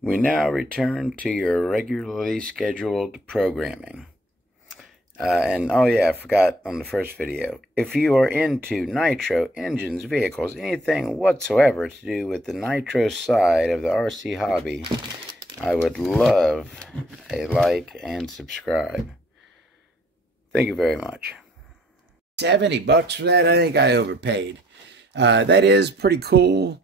We now return to your regularly scheduled programming. And oh yeah, I forgot on the first video. If you are into nitro, engines, vehicles, anything whatsoever to do with the nitro side of the RC hobby, I would love a like and subscribe. Thank you very much. $70 for that? I think I overpaid. That is pretty cool.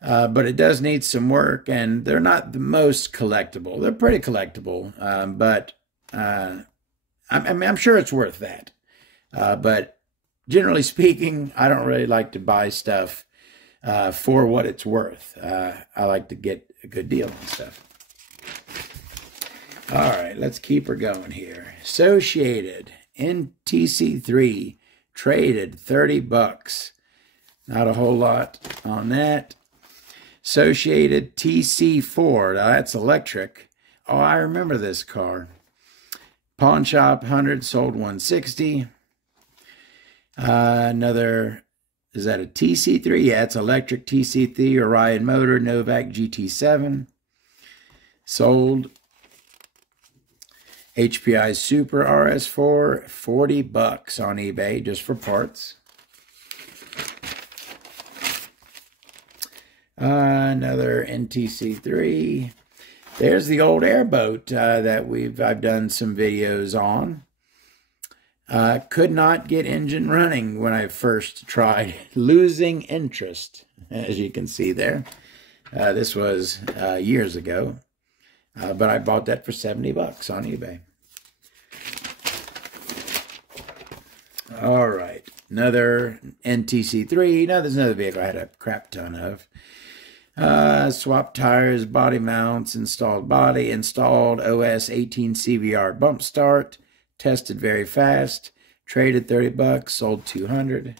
But it does need some work, and they're not the most collectible. They're pretty collectible, but I'm sure it's worth that. But generally speaking, I don't really like to buy stuff for what it's worth. I like to get a good deal on stuff. All right, let's keep her going here. Associated NTC3 traded $30. Not a whole lot on that. Associated TC4, now that's electric. Oh, I remember this car. Pawn shop 100, sold 160. Another, is that a TC3? Yeah, it's electric TC3, Orion motor, Novak GT7. Sold. HPI Super RS4, $40 on eBay just for parts. Another NTC3. There's the old airboat that I've done some videos on. Could not get engine running when I first tried. Losing interest, as you can see there. This was years ago. But I bought that for $70 on eBay. All right. Another NTC3. Now there's another vehicle I had a crap ton of. Swap tires, body mounts, installed body, installed OS 18 CVR bump start, tested very fast, traded $30, sold 200.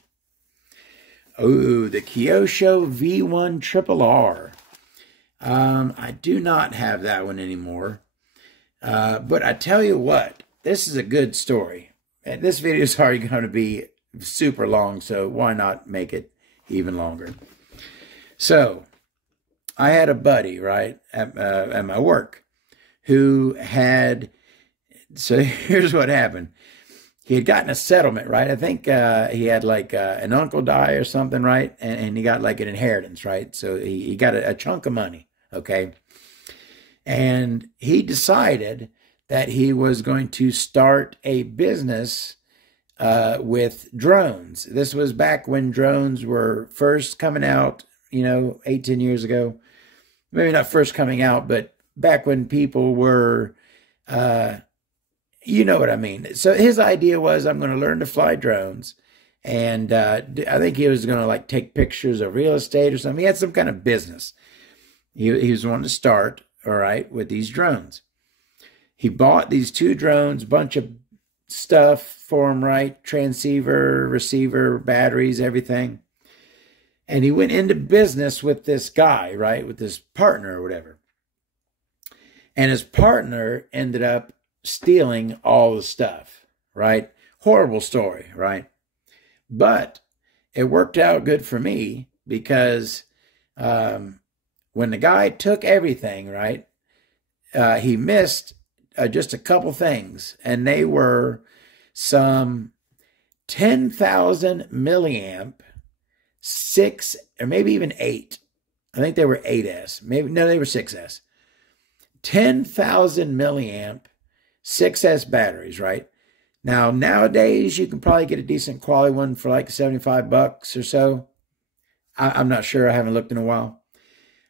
Oh, the Kyosho V1 Triple R. I do not have that one anymore. But I tell you what, this is a good story. And this video is already going to be super long, so why not make it even longer? So, I had a buddy, right, at my work who had, so here's what happened. He had gotten a settlement, right? I think he had like an uncle die or something, right? And he got like an inheritance, right? So he got a chunk of money, okay? And he decided that he was going to start a business with drones. This was back when drones were first coming out, 8-10 years ago. Maybe not first coming out, but back when people were, you know what I mean. So his idea was, I'm going to learn to fly drones. And I think he was going to like take pictures of real estate or something. He had some kind of business. He was wanting to start, all right, with these drones. He bought these 2 drones, bunch of stuff for them, right? Transceiver, receiver, batteries, everything. And he went into business with this guy, right? With this partner or whatever. And his partner ended up stealing all the stuff, right? Horrible story, right? But it worked out good for me because when the guy took everything, right, he missed just a couple things. And they were some 10,000 milliamp 6 or maybe even 8. I think they were 8S. Maybe no, they were 6S. 10,000 milliamp 6S batteries, right? Now, nowadays, you can probably get a decent quality one for like $75 or so. I'm not sure. I haven't looked in a while.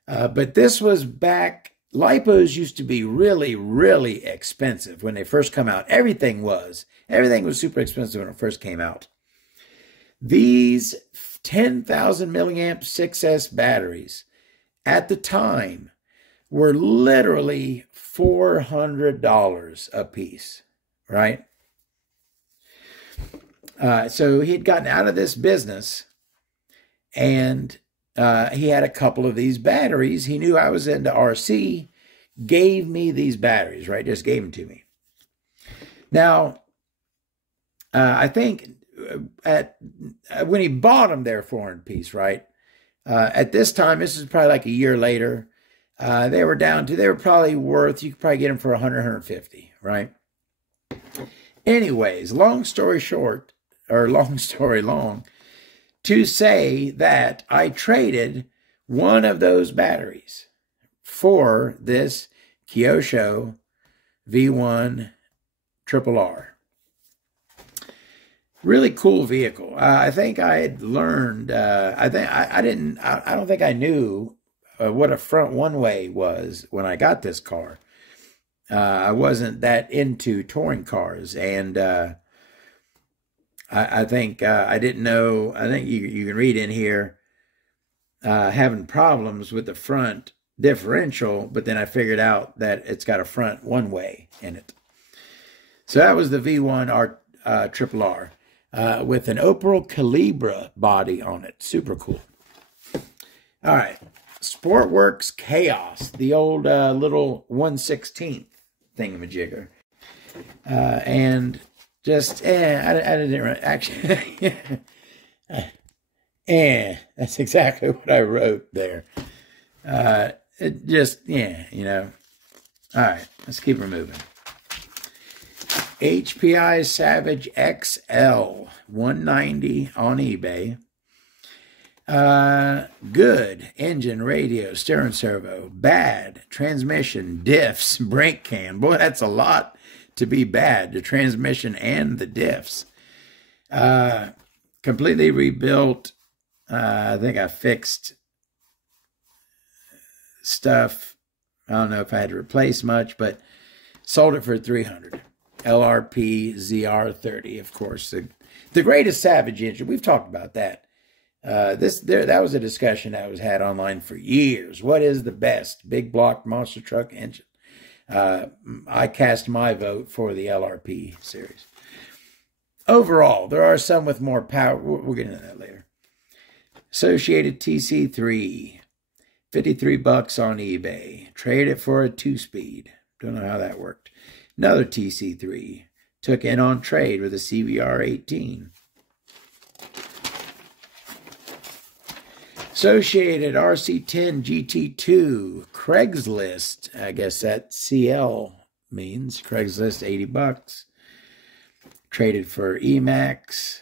But this was back, LiPos used to be really, really expensive when they first come out. Everything was super expensive when it first came out. These 10,000 milliamp 6S batteries at the time were literally $400 a piece, right? So he had gotten out of this business and he had a couple of these batteries. He knew I was into RC, gave me these batteries, right? Just gave them to me. Now, I think when he bought them, they're 400 piece, right? At this time, this is probably like a year later. They were down to, they were probably worth, you could probably get them for 100, 150, right? Anyways, long story short, or long story long, to say that I traded one of those batteries for this Kyosho V1 Triple R. Really cool vehicle. I think I had learned, I don't think I knew what a front one-way was when I got this car. I wasn't that into touring cars, and I think I didn't know. I think you can read in here having problems with the front differential, but then I figured out that it's got a front one-way in it. So that was the V1 Triple R with an Opel Calibra body on it. Super cool. All right. Sportworks Chaos, the old little 1/16 thingamajigger. And just, I didn't actually, that's exactly what I wrote there. It just, you know. All right, let's keep her moving. HPI Savage XL 190 on eBay. Good engine, radio, steering servo. Bad transmission, diffs, brake cam. Boy, that's a lot to be bad. The transmission and the diffs. Completely rebuilt. I think I fixed stuff. I don't know if I had to replace much, but sold it for $300. LRP ZR30, of course, the greatest Savage engine. We've talked about that. That was a discussion that was had online for years. What is the best big block monster truck engine? I cast my vote for the LRP series. Overall, there are some with more power. We'll get into that later. Associated TC3, $53 on eBay. Trade it for a 2-speed. Don't know how that worked. Another TC3. Took in on trade with a CVR 18. Associated RC10 GT2. Craigslist. I guess that CL means. Craigslist, $80. Traded for Emax.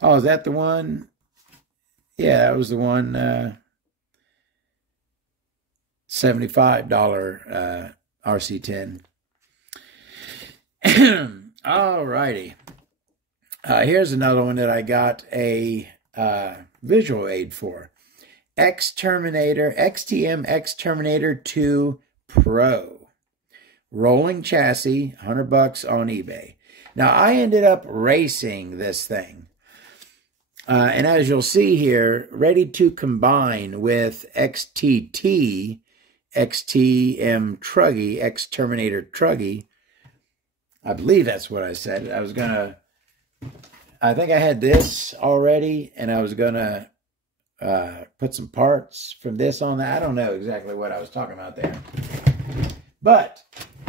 Oh, is that the one? Yeah, that was the one. $75 RC10. All righty. Here's another one that I got a visual aid for. XTM X-Terminator 2 Pro. Rolling chassis, $100 on eBay. Now, I ended up racing this thing. And as you'll see here, ready to combine with XTM Truggy, X-Terminator Truggy. I believe that's what I said. I think I had this already, and I was going to put some parts from this on that. I don't know exactly what I was talking about there. But,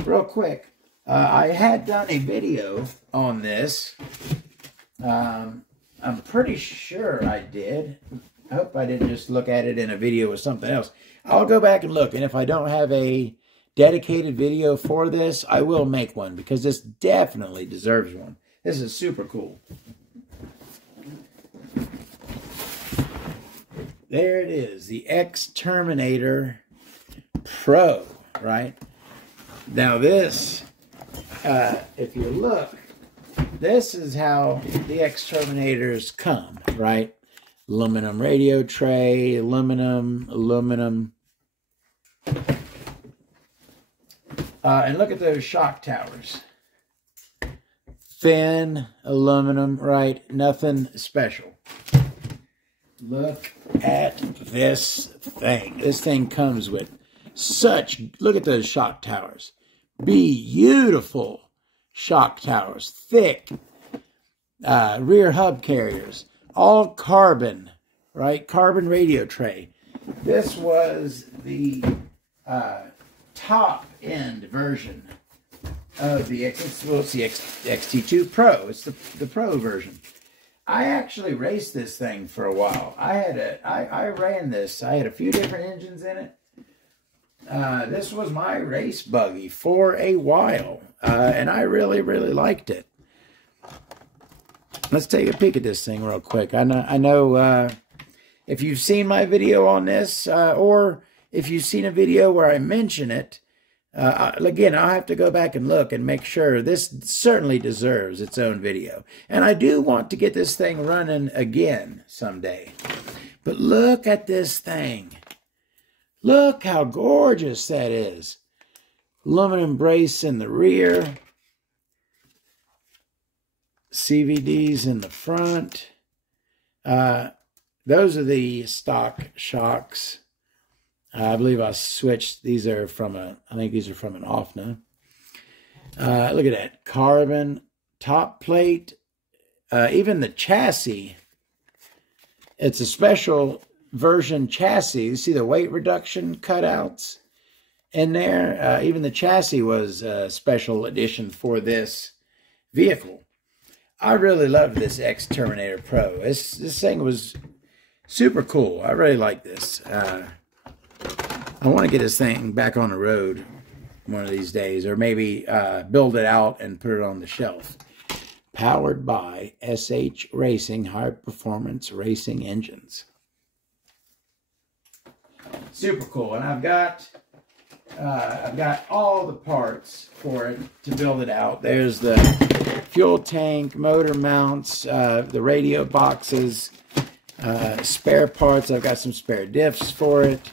real quick, I had done a video on this. I'm pretty sure I did. I hope I didn't just look at it in a video with something else. I'll go back and look, and if I don't have a dedicated video for this, I will make one, because this definitely deserves one. This is super cool. There it is, the X-Terminator Pro, right? Now this, if you look, this is how the X-Terminators come, right? Aluminum radio tray, aluminum. And look at those shock towers. Thin aluminum, right? Nothing special. Look at this thing. This thing comes with look at those shock towers. Beautiful shock towers. Thick rear hub carriers. All carbon, right? Carbon radio tray. This was the top end version of the XT2 Pro. It's the Pro version. I actually raced this thing for a while. I ran this. I had a few different engines in it. This was my race buggy for a while, and I really, really liked it. Let's take a peek at this thing real quick. I know if you've seen my video on this, or if you've seen a video where I mention it, again, I'll have to go back and look and make sure. This certainly deserves its own video. And I do want to get this thing running again someday. But look at this thing. Look how gorgeous that is. Aluminum brace in the rear. CVDs in the front. Those are the stock shocks. I believe I switched. These are from I think these are from an OFNA. Look at that. Carbon top plate. Even the chassis. It's a special version chassis. You see the weight reduction cutouts in there? Even the chassis was a special edition for this vehicle. I really love this X-Terminator Pro. This thing was super cool. I really like this. I want to get this thing back on the road one of these days, or maybe build it out and put it on the shelf. Powered by SH Racing High Performance Racing Engines. Super cool. And I've got all the parts for it to build it out. There's the fuel tank, motor mounts, the radio boxes, spare parts. I've got some spare diffs for it.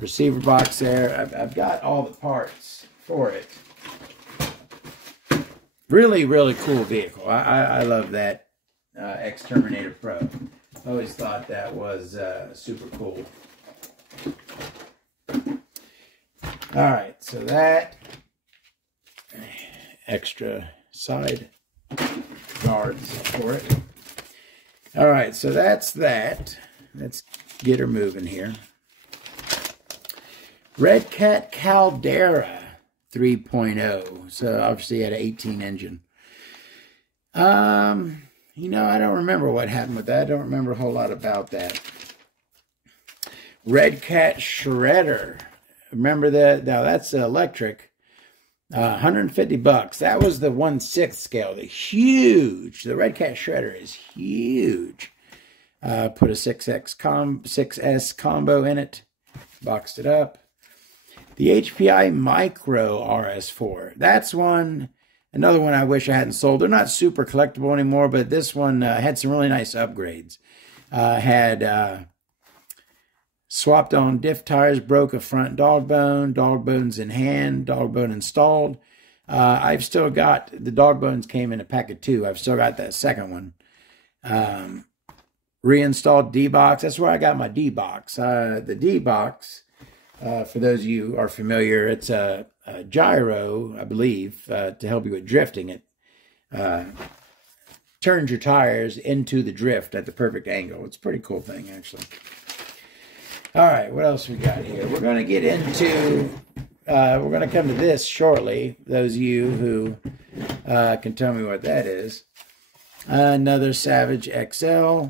Receiver box there. I've got all the parts for it. Really, really cool vehicle. I love that X-Terminator Pro. I always thought that was super cool. All right, so that extra side guards for it. All right, so that's that. Let's get her moving here. Red Cat Caldera 3.0. So obviously it had an 18 engine. You know, I don't remember what happened with that. I don't remember a whole lot about that. Red Cat Shredder. Remember that? Now that's electric. $150. That was the 1/6 scale. The huge. The Red Cat Shredder is huge. Put a 6S combo in it. Boxed it up. The HPI Micro RS4. That's another one I wish I hadn't sold. They're not super collectible anymore, but this one had some really nice upgrades. Had swapped on diff tires, broke a front dog bones in hand, dog bone installed. I've still got, the dog bones came in a pack of 2. I've still got that second one. Reinstalled D-Box. That's where I got my D-Box. The D-Box, for those of you who are familiar, it's a gyro, I believe, to help you with drifting. It turns your tires into the drift at the perfect angle. It's a pretty cool thing, actually. All right, what else we got here? We're going to get into, we're going to come to this shortly. Those of you who can tell me what that is. Another Savage XL.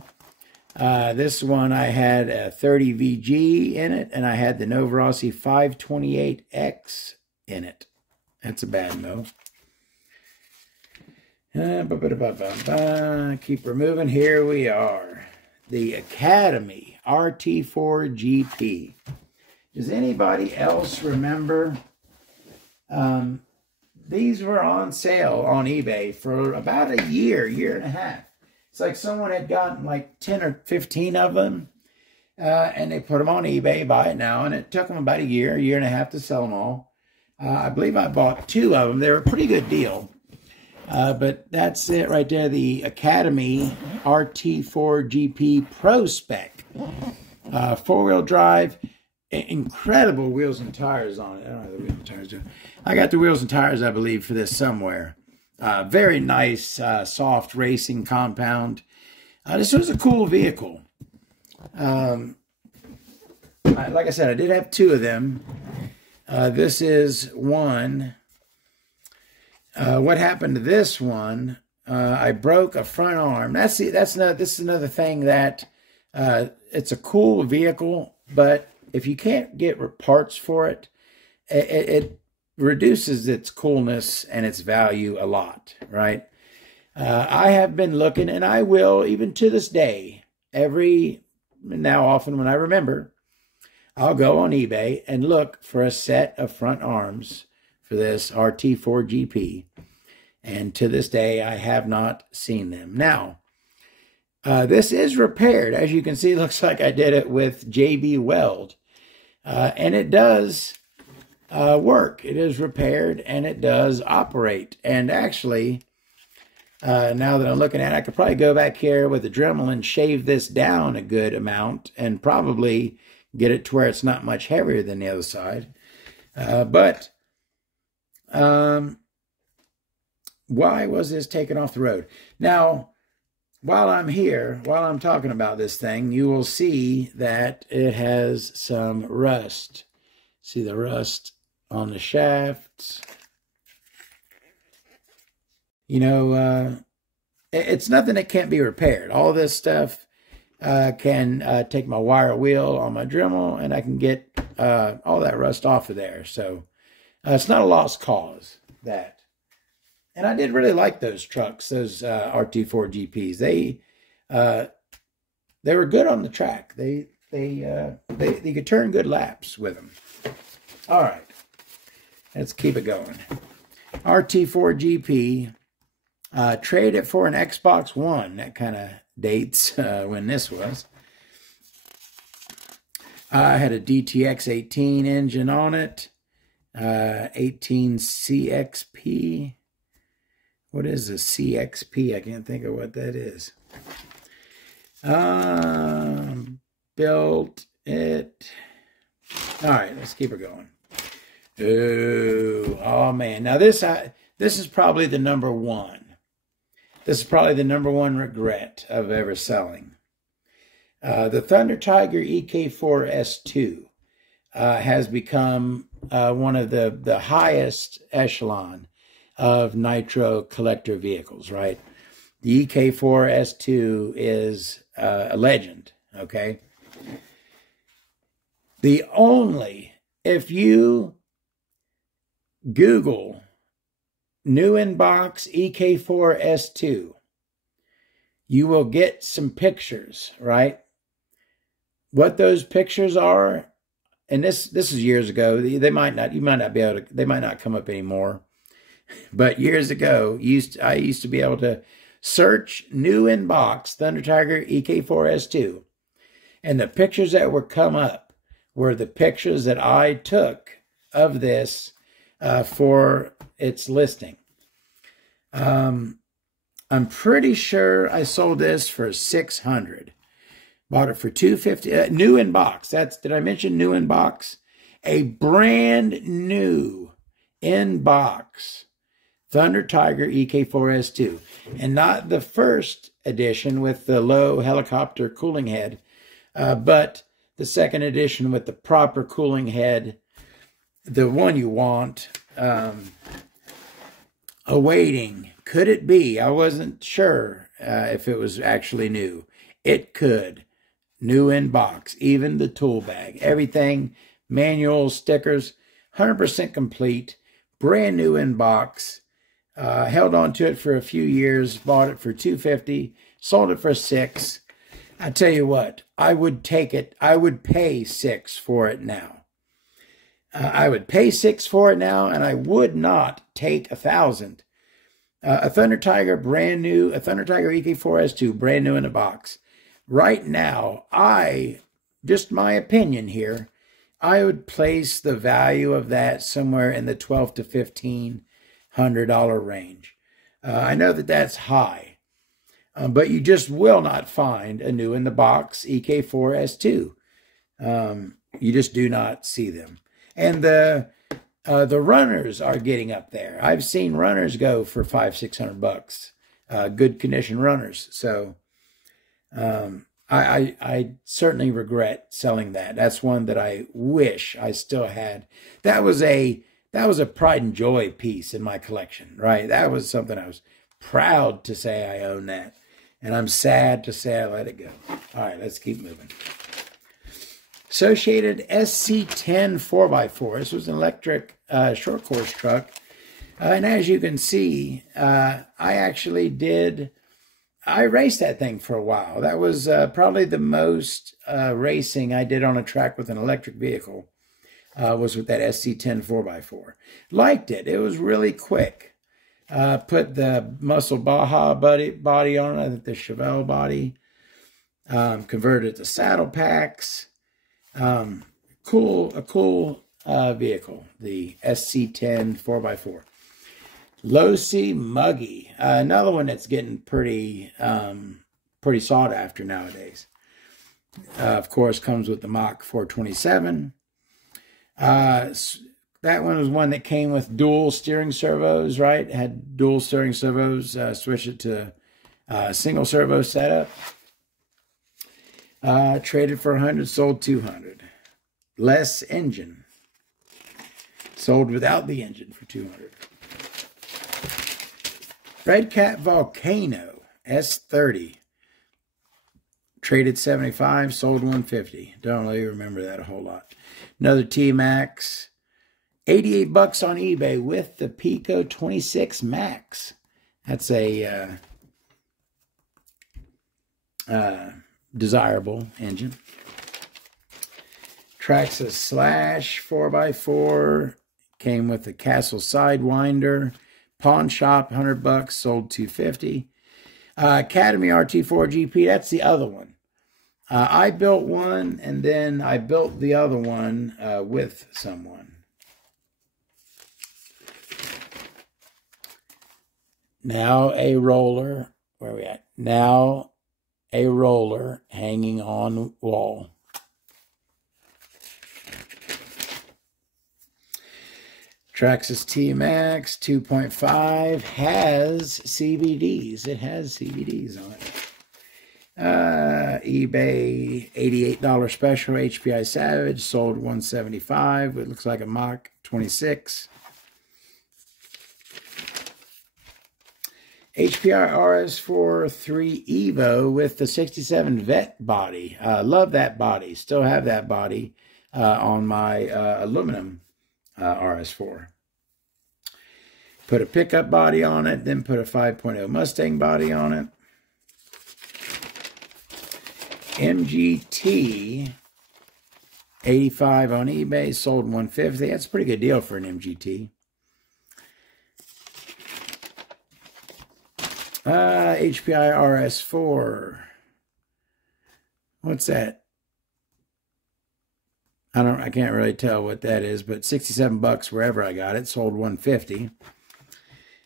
This one I had a 30 VG in it, and I had the Novorossi 528X in it. That's a bad no. Keep removing. Here we are. The Academy RT4 GP. Does anybody else remember? These were on sale on eBay for about a year and a half. It's like someone had gotten like 10 or 15 of them, and they put them on eBay, buy it now, and it took them about a year and a half to sell them all. I believe I bought 2 of them. They were a pretty good deal. But that's it right there, the Academy RT4 GP Pro Spec. 4-wheel drive, incredible wheels and tires on it. I don't know the wheels and tires do. I got the wheels and tires, I believe, for this somewhere. Very nice, soft racing compound. This was a cool vehicle. Like I said, I did have 2 of them. This is one. What happened to this one? I broke a front arm. This is another thing that it's a cool vehicle, but if you can't get parts for it, it reduces its coolness and its value a lot, right? I have been looking, and I will, even to this day, often when I remember, I'll go on eBay and look for a set of front arms for this RT4GP. And to this day, I have not seen them. Now, this is repaired. As you can see, it looks like I did it with JB Weld. And it does work. It is repaired, and it does operate. And actually, now that I'm looking at it, I could probably go back here with a Dremel and shave this down a good amount and probably get it to where it's not much heavier than the other side. Why was this taken off the road? Now, while I'm here, while I'm talking about this thing, you will see that it has some rust. See the rust on the shafts? You know, it's nothing that can't be repaired. All this stuff can take my wire wheel on my Dremel, and I can get all that rust off of there. So it's not a lost cause, that. And I did really like those trucks, those RT4GPs. They were good on the track. They could turn good laps with them. All right, let's keep it going. RT4GP. Trade it for an Xbox One. That kind of dates when this was. I had a DTX 18 engine on it. 18 CXP. What is a CXP? I can't think of what that is. Built it. All right, let's keep it going. Oh man. Now this is probably the number one. This is probably the number one regret of ever selling. The Thunder Tiger EK4S2 has become one of the highest echelon of Nitro collector vehicles, right? The EK4S2 is a legend, okay? If you Google new in box EK4S2, you will get some pictures, right? What those pictures are, and this is years ago. They might not come up anymore. But years ago, I used to be able to search new in box Thunder Tiger EK4S2, and the pictures that would come up were the pictures that I took of this for its listing. I'm pretty sure I sold this for $600. Bought it for $250. New in box. Did I mention new in box? A brand new in box Thunder Tiger EK4S2, and not the first edition with the low helicopter cooling head, but the second edition with the proper cooling head, the one you want. Awaiting. Could it be? I wasn't sure if it was actually new. It could. New in box. Even the tool bag. Everything. Manual, stickers. 100% complete. Brand new in box. Held on to it for a few years. Bought it for $250. Sold it for $600. I tell you what. I would take it. I would pay $600 for it now. I would pay $600 for it now, and I would not take $1,000. A Thunder Tiger brand new, a Thunder Tiger EK4S2 brand new in the box. Right now, just my opinion here, I would place the value of that somewhere in the $1,200 to $1,500 range. I know that that's high, but you just will not find a new in the box EK4S2. You just do not see them. And the runners are getting up there. I've seen runners go for $500-600, good condition runners. So I certainly regret selling that. That's one that I wish I still had. That was a pride and joy piece in my collection, right? That was something I was proud to say I own that, and I'm sad to say I let it go. All right, let's keep moving. Associated SC10 4x4. This was an electric short course truck. And as you can see, I raced that thing for a while. That was probably the most racing I did on a track with an electric vehicle, was with that SC10 4x4. Liked it. It was really quick. Put the Muscle Baja body on it, I think the Chevelle body. Converted it to saddle packs. A cool vehicle, the SC10 4x4. Low C Muggy, another one that's getting pretty sought after nowadays. Of course, comes with the Mach 427. That one was one that came with dual steering servos, right? It had dual steering servos. Switched it to single servo setup. Traded for 100, sold 200. Less engine. Sold without the engine for 200. Red Cat Volcano S30. Traded 75, sold 150. Don't really remember that a whole lot. Another T-Max. 88 bucks on eBay with the Pico 26 Max. That's a desirable engine. Traxxas Slash 4x4. Came with the Castle Sidewinder. Pawn shop, 100 bucks, sold 250. Academy RT4 GP, that's the other one. I built one, and then I built the other one with someone. Now a roller, where are we at? Now a roller hanging on wall. Traxxas T-Max 2.5 has CVDs. It has CVDs on it. eBay $88 special HPI Savage, sold 175. It looks like a Mach 26. HPI RS4 3 Evo with the 67 Vet body. Love that body. Still have that body on my aluminum RS4. Put a pickup body on it, then put a 5.0 Mustang body on it. MGT 85 on eBay, sold 150. That's a pretty good deal for an MGT. HPI RS4. What's that? I can't really tell what that is, but 67 bucks wherever I got it. Sold 150.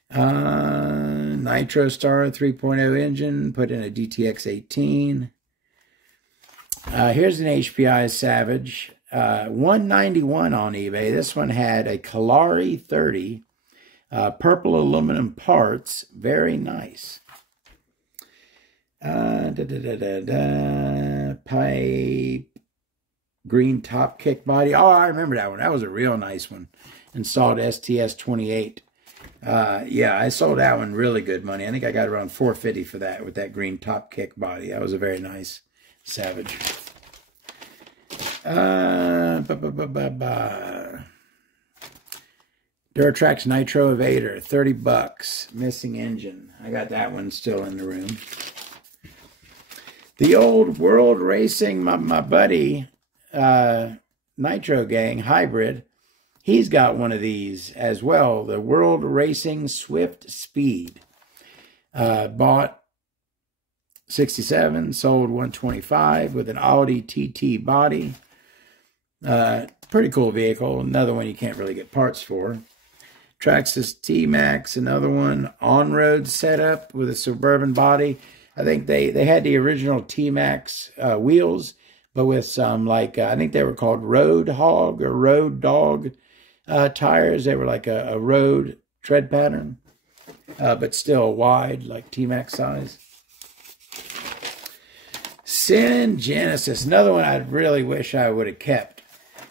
Nitro Star 3.0 engine, put in a DTX 18. Here's an HPI Savage, 191 on eBay. This one had a Kalari 30, purple aluminum parts, very nice. Pipe, green top kick body. Oh, I remember that one. That was a real nice one. Installed STS 28. Yeah, I sold that one really good money. I think I got around $450 for that with that green top kick body. That was a very nice Savage. Duratrax Nitro Evader, 30 bucks. Missing engine. I got that one still in the room. The old World Racing, my buddy, Nitro Gang Hybrid, he's got one of these as well. The World Racing Swift Speed. Bought 67, sold 125 with an Audi TT body. Pretty cool vehicle. Another one you can't really get parts for. Traxxas T-Max, another one. On-road setup with a Suburban body. I think they had the original T-Max wheels, but with some, like, I think they were called Road Hog or Road Dog tires. They were like a road tread pattern, but still wide, like T-Max size. Sin Genesis, another one I really wish I would have kept.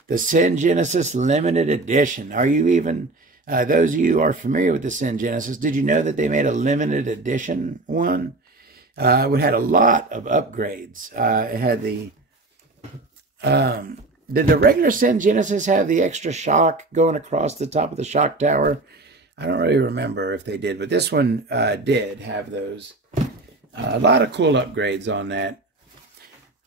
The Sin Genesis Limited Edition. Are you even, those of you who are familiar with the Sin Genesis, did you know that they made a limited edition one? It had a lot of upgrades. It had the Did the regular Sin Genesis have the extra shock going across the top of the shock tower? I don't really remember if they did, but this one did have those. A lot of cool upgrades on that.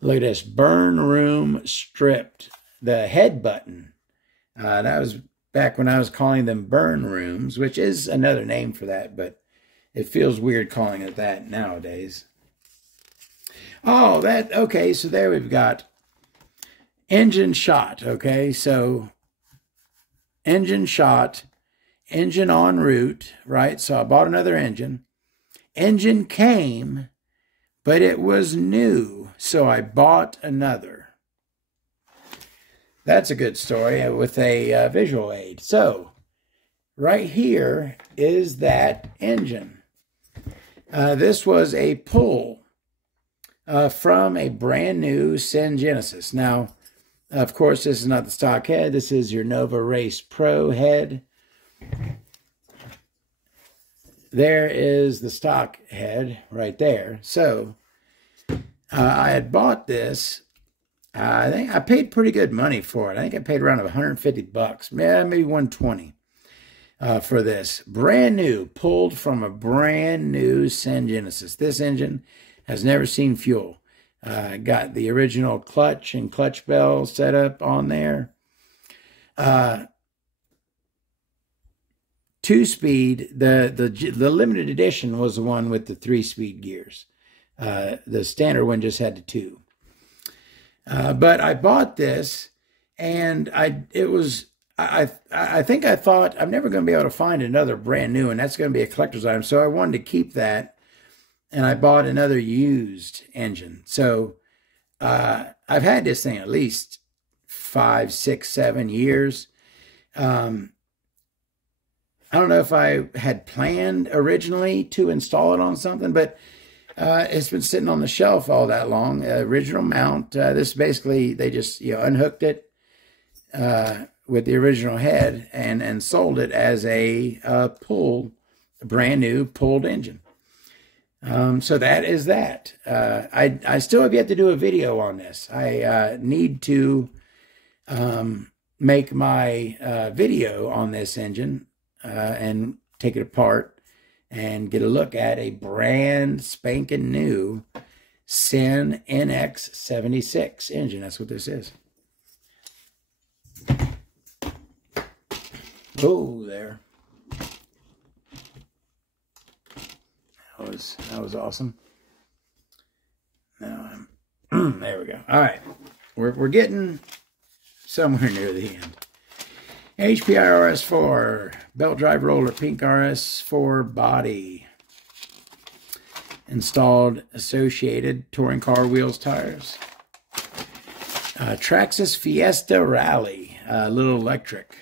Look at this, burn room stripped. The head button. That was back when I was calling them burn rooms, which is another name for that, but it feels weird calling it that nowadays. Oh, okay, so there we've got engine shot, okay, so engine shot, engine en route, right? So I bought another engine. Engine came, but it was new, so I bought another. That's a good story with a visual aid. So right here is that engine. This was a pull from a brand new Sin Genesis. Now, of course, this is not the stock head. This is your Nova Race Pro head. There is the stock head right there. So I had bought this. I think I paid pretty good money for it. I think I paid around 150 bucks, maybe 120 for this. Brand new, pulled from a brand new Sin Genesis. This engine has never seen fuel. Got the original clutch and clutch bell set up on there. 2-speed. The limited edition was the one with the 3-speed gears. The standard one just had the 2. But I bought this, and I think I thought I'm never going to be able to find another brand new, and that's going to be a collector's item. So I wanted to keep that, and I bought another used engine. So I've had this thing at least 5, 6, 7 years. I don't know if I had planned originally to install it on something, but it's been sitting on the shelf all that long. Original mount. This basically, they just unhooked it with the original head and sold it as a brand new pulled engine. So that is that. I still have yet to do a video on this. I need to make my video on this engine and take it apart and get a look at a brand spanking new Sin NX76 engine. That's what this is. Oh, there. That was awesome. Now there we go. All right, we're getting somewhere near the end. HPI RS4 belt drive roller, pink RS4 body. Installed associated touring car wheels, tires. Traxxas Fiesta Rally, little electric.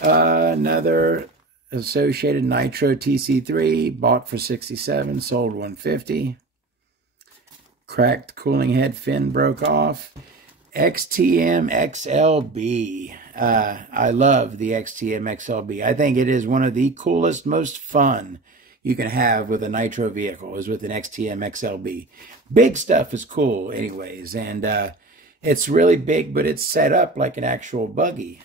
Another associated Nitro TC3, bought for $67, sold $150. Cracked cooling head fin broke off. XTM XLB. I love the XTM XLB. I think it is one of the coolest, most fun you can have with a Nitro vehicle is with an XTM XLB. Big stuff is cool anyways, and it's really big, but it's set up like an actual buggy,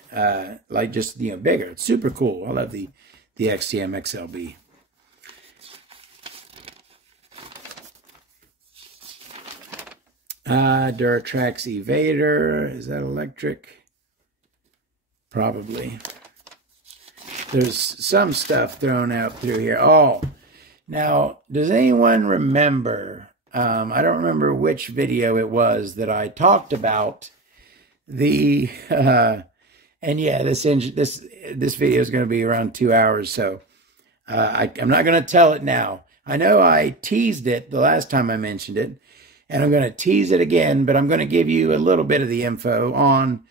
like just bigger. It's super cool. I love the XTM XLB. Duratrax Evader. Is that electric? Probably. There's some stuff thrown out through here. Oh, now, does anyone remember? I don't remember which video it was that I talked about the, and yeah, this video is going to be around 2 hours, so I'm not going to tell it now. I know I teased it the last time I mentioned it, and I'm going to tease it again, but I'm going to give you a little bit of the info on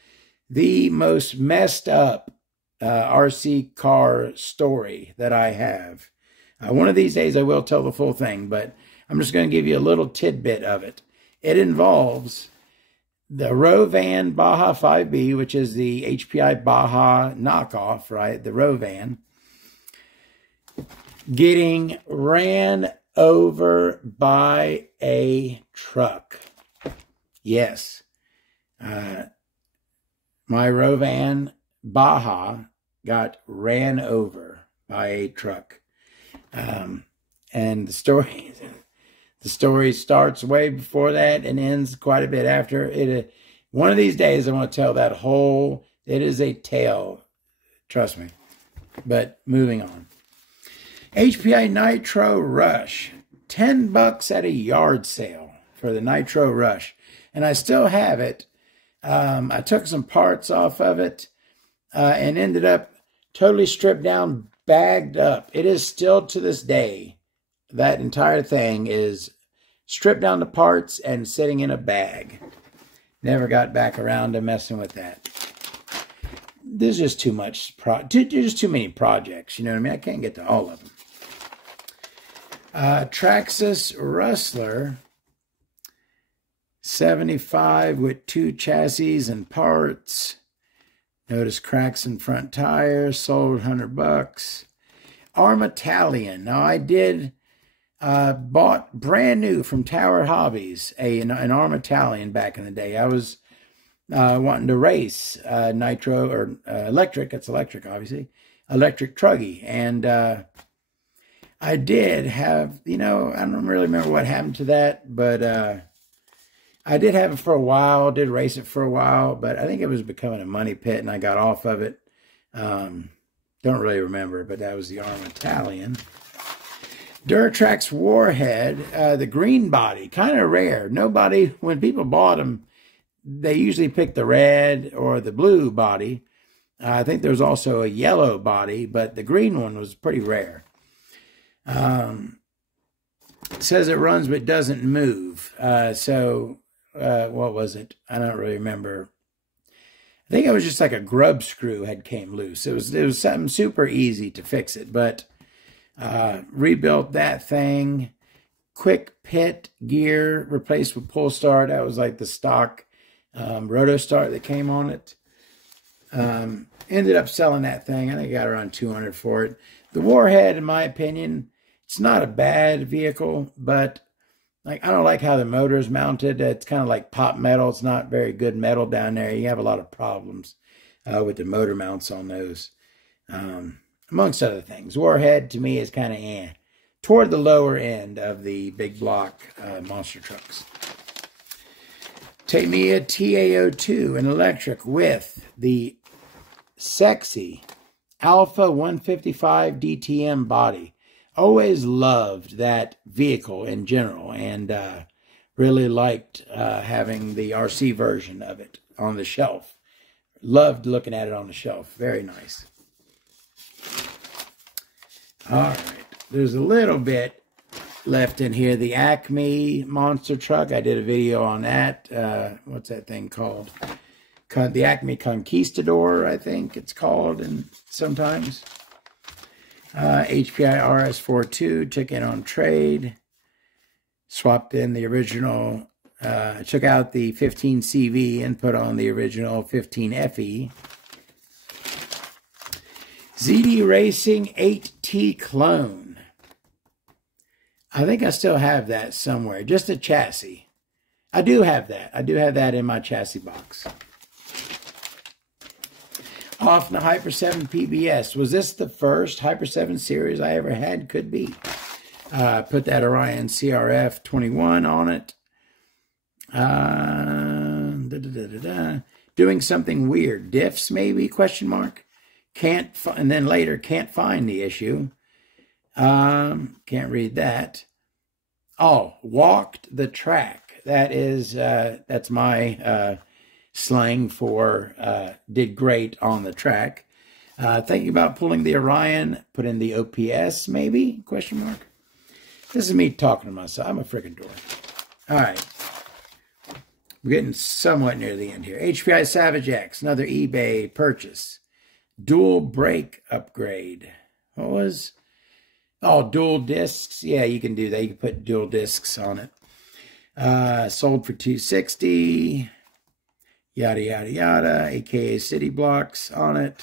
the most messed up RC car story that I have. One of these days I will tell the full thing, but I'm just going to give you a little tidbit of it. It involves the Rovan Baja 5B, which is the HPI Baja knockoff, right? The Rovan. Getting ran over by a truck. Yes. My Rovan Baja got ran over by a truck. And the story starts way before that and ends quite a bit after it. One of these days, I want to tell that whole, it is a tale. Trust me. But moving on. HPI Nitro Rush. $10 at a yard sale for the Nitro Rush. And I still have it. I took some parts off of it and ended up totally stripped down, bagged up. It is still to this day. That entire thing is stripped down to parts and sitting in a bag. Never got back around to messing with that. There's just too much, there's just too many projects, you know what I mean? I can't get to all of them. Traxxas Rustler, 75 with 2 chassis and parts. Notice cracks in front tires, sold $100. Armitalian. Now I did bought brand new from Tower Hobbies an Armitalian back in the day. I was wanting to race nitro or electric. It's electric, obviously. Electric truggy. And I did have, you know, I don't really remember what happened to that, but I did have it for a while, did race it for a while, but I think it was becoming a money pit and I got off of it. Don't really remember, but that was the Armitalian. Durtrax Warhead, the green body, kind of rare. Nobody, when people bought them, they usually picked the red or the blue body. I think there was also a yellow body, but the green one was pretty rare. It says it runs but doesn't move. What was it? I don't really remember. I think it was just like a grub screw had came loose. It was something super easy to fix it, but rebuilt that thing. Quick pit gear replaced with pull start. That was like the stock roto start that came on it. Ended up selling that thing. I think I got around $200 for it. The Warhead, in my opinion, it's not a bad vehicle, but like I don't like how the motor is mounted. It's kind of like pop metal. It's not very good metal down there. You have a lot of problems with the motor mounts on those, amongst other things. Warhead, to me, is kind of toward the lower end of the big block monster trucks. Take me a TA02, an electric with the sexy Alpha 155 DTM body. Always loved that vehicle in general and really liked having the RC version of it on the shelf. Loved looking at it on the shelf. Very nice. All right. There's a little bit left in here. The Acme monster truck. I did a video on that. What's that thing called? The Acme Conquistador, I think it's called, and sometimes. HPI RS42, took it on trade. Swapped in the original, took out the 15CV and put on the original 15FE. ZD Racing 8T clone. I think I still have that somewhere. Just a chassis. I do have that. I do have that in my chassis box. Off the Hyper 7 PBS. Was this the first Hyper 7 series I ever had? Could be. Put that Orion CRF 21 on it. Doing something weird. Diffs maybe? Question mark. Can't and then later can't find the issue. Can't read that. Oh, walked the track. That is that's my slang for did great on the track. Thinking about pulling the Orion, put in the OPS maybe? Question mark. This is me talking to myself. I'm a freaking dork. All right. We're getting somewhat near the end here. HPI Savage X, another eBay purchase. Dual brake upgrade. What was? Oh, dual discs. Yeah, you can do that. You can put dual discs on it. Sold for $260. Yada, yada, yada. AKA city blocks on it.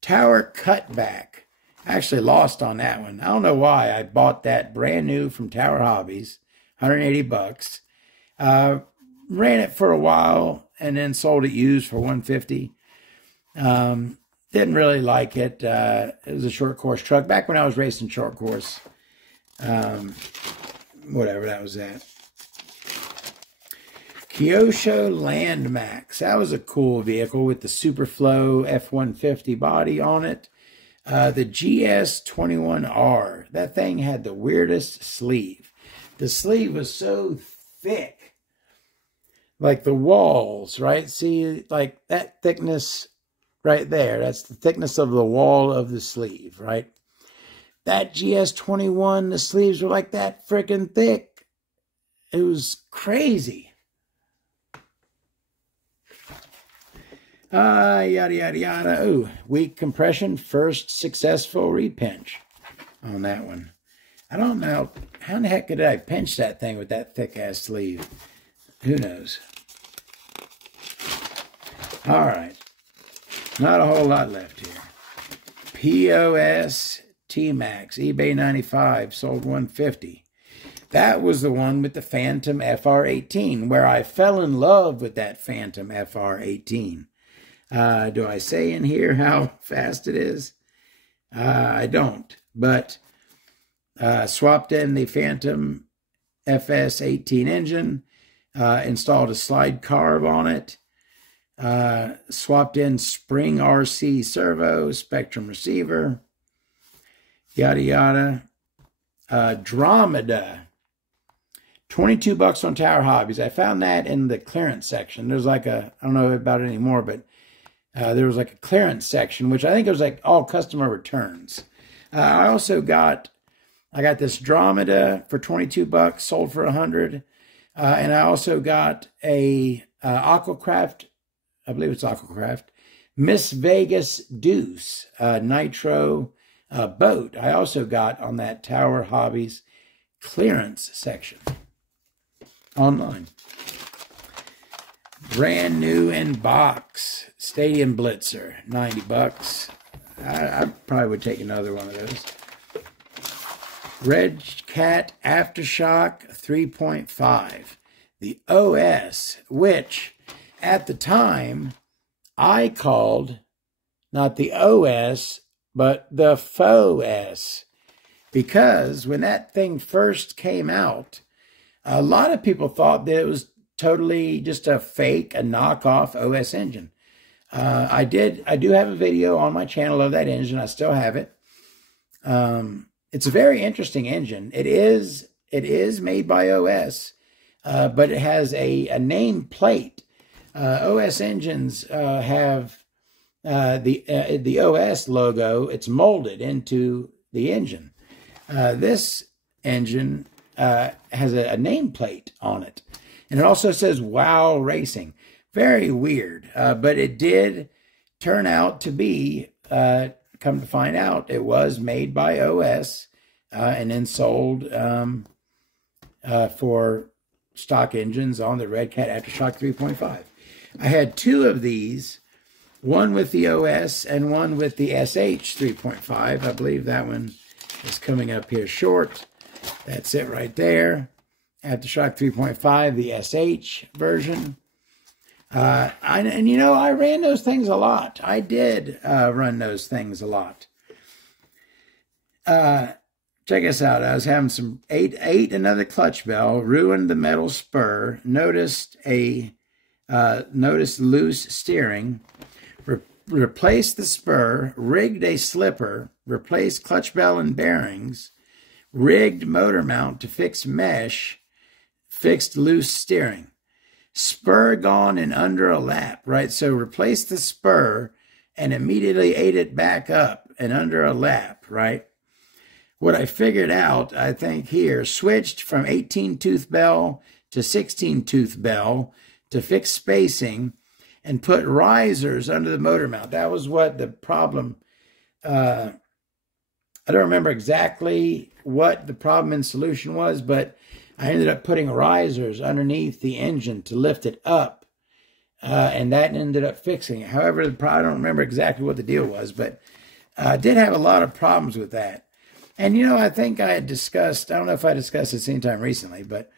Tower cutback. I actually lost on that one. I don't know why. I bought that brand new from Tower Hobbies, 180 bucks. Ran it for a while and then sold it used for 150. Didn't really like it. It was a short course truck. Back when I was racing short course, whatever that was at. Kyosho Landmax. That was a cool vehicle with the Superflow F-150 body on it. The GS21R. That thing had the weirdest sleeve. The sleeve was so thick. Like the walls, right? See, like that thickness right there. That's the thickness of the wall of the sleeve, right? That GS21, the sleeves were like that freaking thick. It was crazy. Yada, yada, yada. Ooh, weak compression, first successful repinch on that one. I don't know. How in the heck did I pinch that thing with that thick-ass sleeve? Who knows? All right. Not a whole lot left here. POS T-Max, eBay 95, sold 150. That was the one with the Phantom FR18, where I fell in love with that Phantom FR18. Do I say in here how fast it is? I don't, but swapped in the Phantom FS18 engine, installed a slide carb on it, swapped in spring RC servo, Spectrum receiver, yada yada. Dromeda, 22 bucks on Tower Hobbies. I found that in the clearance section. There's like a, I don't know about it anymore, but there was like a clearance section, which I think it was like all customer returns. I got this Dromeda for 22 bucks, sold for 100. And I also got a Aquacraft, I believe it's Aquacraft, Miss Vegas Deuce Nitro boat. I also got on that Tower Hobbies clearance section online. Brand new in box Stadium Blitzer, 90 bucks. I probably would take another one of those. Red Cat Aftershock 3.5. The OS, which at the time I called not the OS, but the faux S. Because when that thing first came out, a lot of people thought that it was totally just a fake, a knockoff OS engine. I do have a video on my channel of that engine. I still have it. It's a very interesting engine. It is made by OS, but it has a name plate. OS engines have the OS logo. It's molded into the engine. This engine has a nameplate on it. And it also says WOW Racing. Very weird. But it did turn out to be, come to find out, it was made by OS and then sold for stock engines on the Red Cat Aftershock 3.5. I had two of these, one with the OS and one with the SH 3.5. I believe that one is coming up here short. That's it right there. Aftershock 3.5, the SH version. And you know, I ran those things a lot. I did run those things a lot. Check us out. I was having some ate another clutch bell, ruined the metal spur, noticed loose steering, replaced the spur, rigged a slipper, replaced clutch bell and bearings, rigged motor mount to fix mesh, fixed loose steering. Spur gone in under a lap, right? So replace the spur and immediately ate it back up and under a lap, right? What I figured out, I think here, switched from 18-tooth bell to 16-tooth bell to fix spacing and put risers under the motor mount. That was what the problem, I don't remember exactly what the problem and solution was, but I ended up putting risers underneath the engine to lift it up, and that ended up fixing it. However, I don't remember exactly what the deal was, but Did have a lot of problems with that. And, you know, I think I had discussed, I don't know if I discussed this anytime recently, but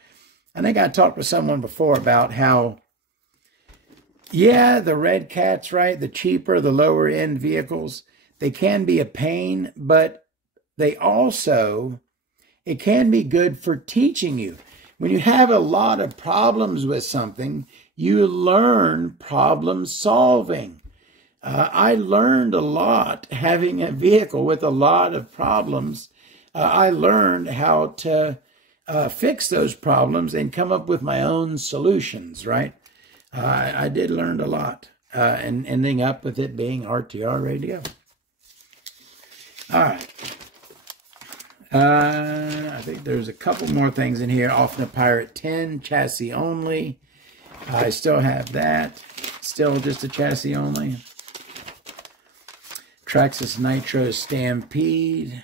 I think I talked with someone before about how, yeah, the red cats, right, the cheaper, the lower end vehicles, they can be a pain, but they also, it can be good for teaching you. When you have a lot of problems with something, you learn problem solving. I learned a lot having a vehicle with a lot of problems. I learned how to fix those problems and come up with my own solutions, right? I did learn a lot, and ending up with it being RTR ready to go. All right. I think there's a couple more things in here. Off the Pirate 10, chassis only. I still have that. Still just a chassis only. Traxxas Nitro Stampede.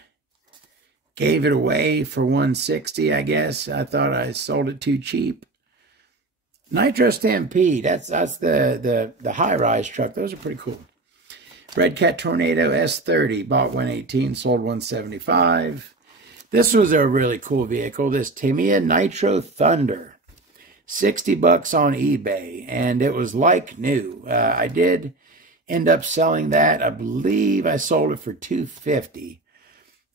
Gave it away for $160, I guess. I thought I sold it too cheap. Nitro Stampede, that's the high-rise truck. Those are pretty cool. Red Cat Tornado S30, bought $118, sold $175. This was a really cool vehicle. This Tamiya Nitro Thunder, $60 on eBay, and it was like new. I did end up selling that. I believe I sold it for $250.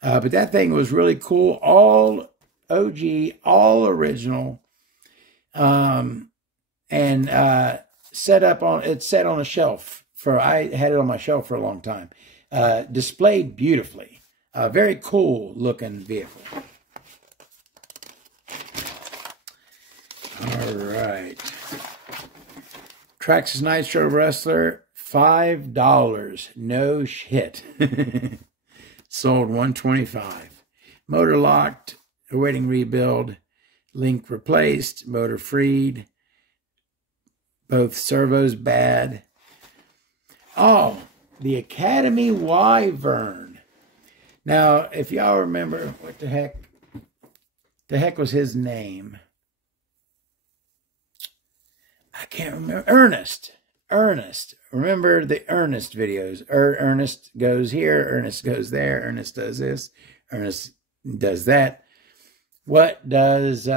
But that thing was really cool. All OG, all original, and set on a shelf I had it on my shelf for a long time. Displayed beautifully. Very cool looking vehicle. All right. Traxxas Nitro Wrestler, $5. No shit. Sold $125. Motor locked, awaiting rebuild. Link replaced, motor freed. Both servos bad. Oh, the Academy Wyvern. Now, if y'all remember, what the heck was his name? I can't remember. Ernest. Remember the Ernest videos. Ernest goes here, Ernest goes there, Ernest does this, Ernest does that. What does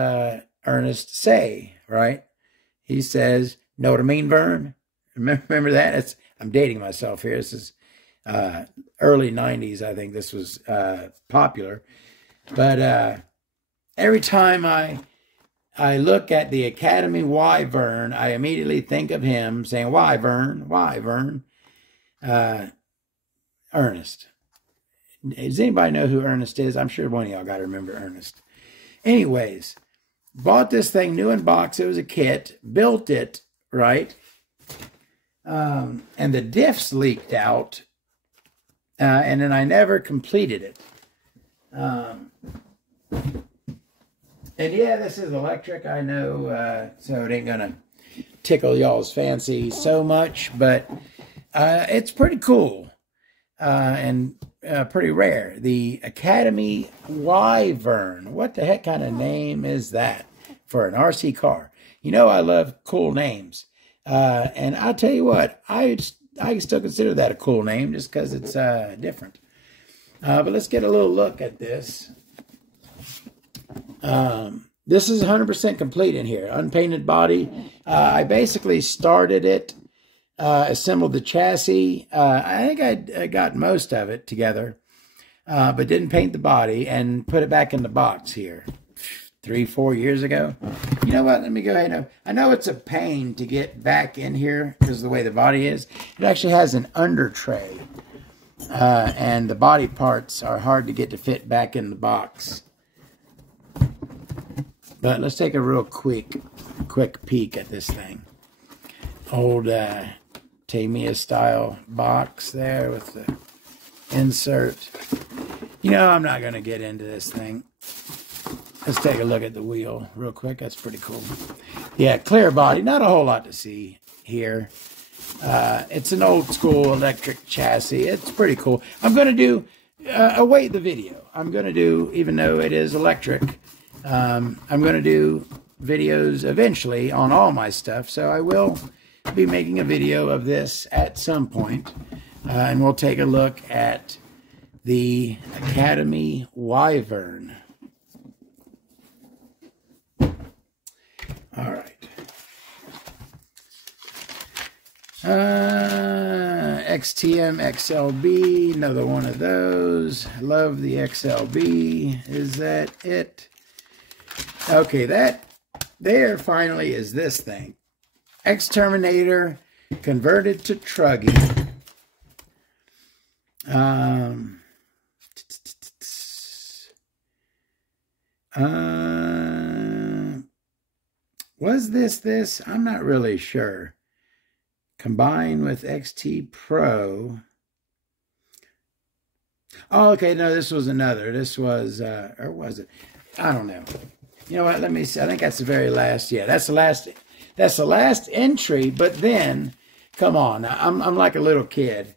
Ernest say, right? He says, know what I mean, Vern? Remember that? I'm dating myself here. This is early 90s, I think this was popular. But every time I look at the Academy Wyvern, I immediately think of him saying, Wyvern. Ernest. Does anybody know who Ernest is? I'm sure one of y'all got to remember Ernest. Anyways, bought this thing new in box. It was a kit. Built it, right? And the diffs leaked out. And then I never completed it. And yeah, this is electric, I know, so it ain't gonna tickle y'all's fancy so much, but it's pretty cool and pretty rare. The Academy Wyvern. What the heck kind of name is that for an RC car? You know I love cool names. And I'll tell you what, I still consider that a cool name just because it's different. But let's get a little look at this. This is 100% complete in here. Unpainted body. I basically started it, assembled the chassis. I think I got most of it together, but didn't paint the body and put it back in the box here 3-4 years ago. You know what? Let me go ahead. I know it's a pain to get back in here because of the way the body is. It actually has an under tray, and the body parts are hard to get to fit back in the box. But let's take a real quick peek at this thing. Old Tamiya style box there with the insert. You know, I'm not going to get into this thing. Let's take a look at the wheel real quick. That's pretty cool. Yeah, clear body. Not a whole lot to see here. It's an old school electric chassis. It's pretty cool. I'm going to do, await the video. I'm going to do, even though it is electric, I'm going to do videos eventually on all my stuff. So I will be making a video of this at some point. And we'll take a look at the Academy Wyvern. All right. XTM XLB, another one of those. Love the XLB. Is that it? Okay, that there finally is this thing. Exterminator converted to Truggy. Was this? I'm not really sure. Combined with XT Pro. Oh, okay. No, this was another. This was, or was it? I don't know. You know what? Let me see. I think that's the very last. Yeah, that's the last. That's the last entry. But then, come on. I'm like a little kid.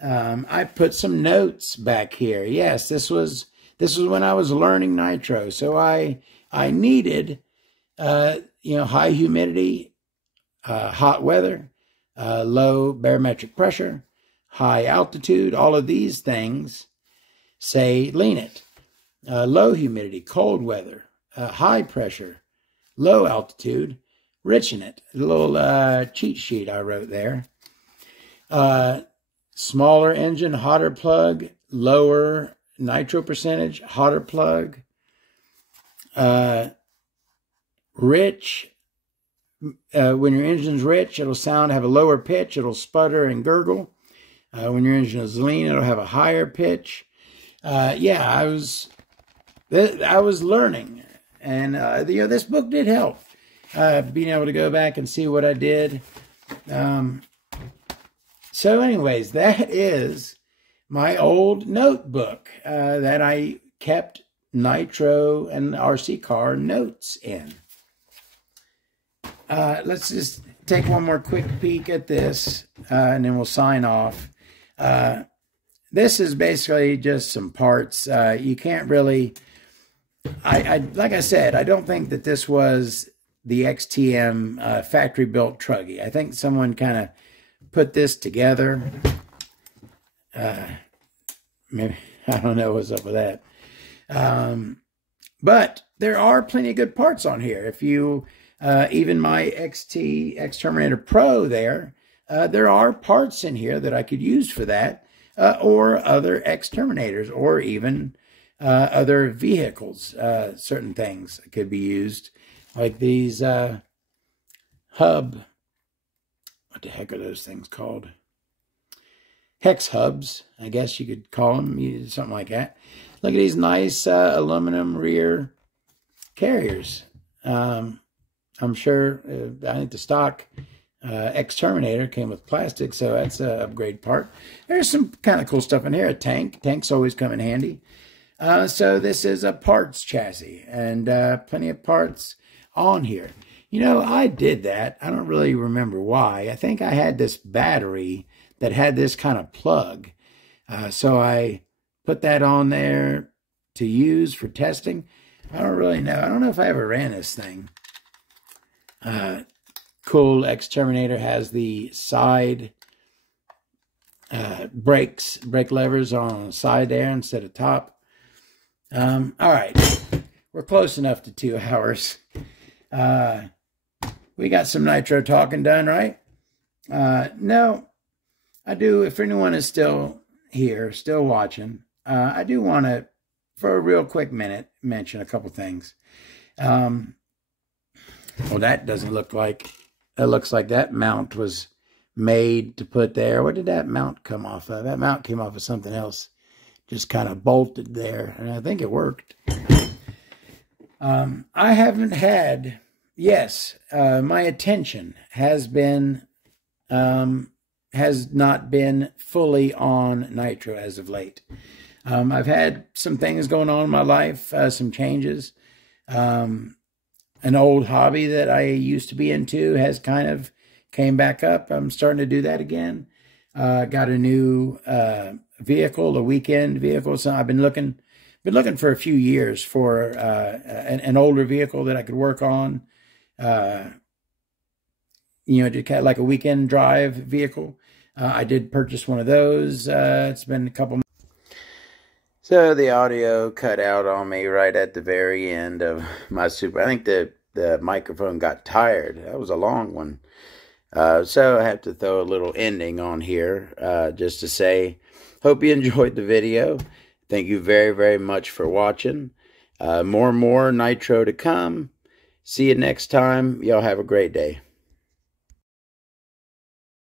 I put some notes back here. Yes, this was when I was learning Nitro. So I needed, high humidity, hot weather, low barometric pressure, high altitude. All of these things say lean it. Low humidity, cold weather, high pressure, low altitude, richen it. A little cheat sheet I wrote there. Smaller engine, hotter plug, lower nitro percentage, hotter plug. Rich, when your engine's rich, it'll have a lower pitch, it'll sputter and gurgle. When your engine is lean, it'll have a higher pitch. Yeah, I was learning, and this book did help. Being able to go back and see what I did. So anyways, that is my old notebook that I kept Nitro and RC car notes in. Let's just take one more quick peek at this, and then we'll sign off. This is basically just some parts. You can't really, like I said, I don't think that this was the XTM factory-built Truggy. I think someone kind of put this together. Maybe, I don't know what's up with that. But there are plenty of good parts on here. If you, even my XT Exterminator Pro there are parts in here that I could use for that, or other Exterminators, or even other vehicles. Certain things could be used, like these hub, what the heck are those things called? Hex hubs, I guess you could call them, something like that. Look at these nice aluminum rear carriers. I'm sure, I think the stock Exterminator came with plastic, so that's an upgrade part. There's some kind of cool stuff in here. A tank. Tanks always come in handy. So this is a parts chassis, and plenty of parts on here. You know, I did that. I don't really remember why. I think I had this battery that had this kind of plug. So I put that on there to use for testing. I don't really know. I don't know if I ever ran this thing. Cool. Exterminator has the side brake levers on the side there instead of top. All right. We're close enough to 2 hours. We got some Nitro talking done, right? No, I do. If anyone is still here, still watching, I do want to, for a real quick minute, mention a couple things. Well, that doesn't look like, it looks like that mount was made to put there. What did that mount come off of? That mount came off of something else, just kind of bolted there, and I think it worked. I haven't had, yes, my attention has not been fully on Nitro as of late. I've had some things going on in my life, some changes. An old hobby that I used to be into has kind of came back up. I'm starting to do that again. Got a new vehicle, a weekend vehicle. So I've been looking for a few years for an older vehicle that I could work on. Just kind of like a weekend drive vehicle. I did purchase one of those. It's been a couple months. So the audio cut out on me right at the very end of my super. I think the microphone got tired. That was a long one. So I have to throw a little ending on here just to say, hope you enjoyed the video. Thank you very, very much for watching. More and more Nitro to come. See you next time. Y'all have a great day.